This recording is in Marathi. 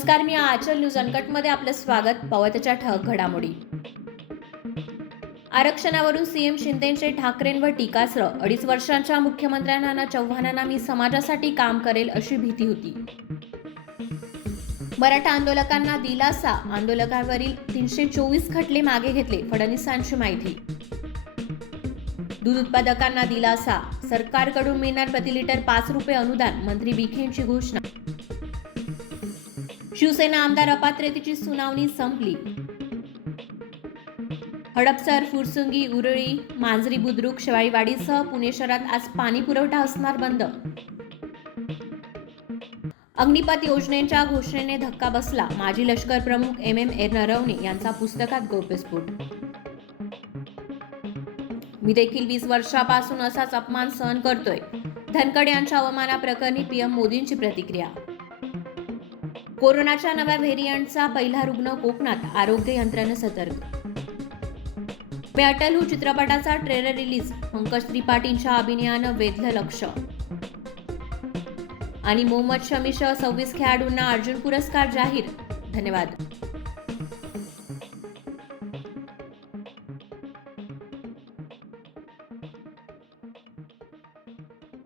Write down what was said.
नमस्कार, मी आचल न्यूज अनकटमध्ये आपलं स्वागत. पावत्याच्या ठळक घडामोडी. आरक्षणावरून सीएम शिंदेंचे ठाकरेंवर टीकास्त्र. 2.5 वर्षांच्या मुख्यमंत्र्यांना चव्हाणांना मी समाजासाठी काम करेल अशी भीती होती. मराठा आंदोलकांना दिलासा. आंदोलकांवरील 324 खटले मागे घेतले. फडणवीसांची माहिती. दूध उत्पादकांना दिलासा. सरकारकडून मिळणार प्रति लिटर 5 रुपये अनुदान. मंत्री विखेंची घोषणा. शिवसेना आमदार अपात्रतेची सुनावणी संपली. हडपसर, फुरसुंगी, उरळी, मांजरी, बुद्रुक, शेवाळीवाडीसह पुणे शहरात आज पाणी पुरवठा असणार बंद. अग्निपथ योजनेच्या घोषणेने धक्का बसला. माजी लष्कर प्रमुख MM नरवणे यांचा पुस्तकात गौप्यस्फोट. मी देखील 20 वर्षापासून असाच अपमान सहन करतोय. धनखड यांच्या अवमानाप्रकरणी PM मोदींची प्रतिक्रिया. कोरोनाच्या नव्या व्हेरियंटचा पहिला रुग्ण कोकणात. आरोग्य यंत्रणा सतर्क. मैं अटल हूं चित्रपटाचा ट्रेलर रिलीज. पंकज त्रिपाठींच्या अभिनयानं वेधलं लक्ष. आणि मोहम्मद शमीसह 26 खेळाडूंना अर्जुन पुरस्कार जाहीर. धन्यवाद.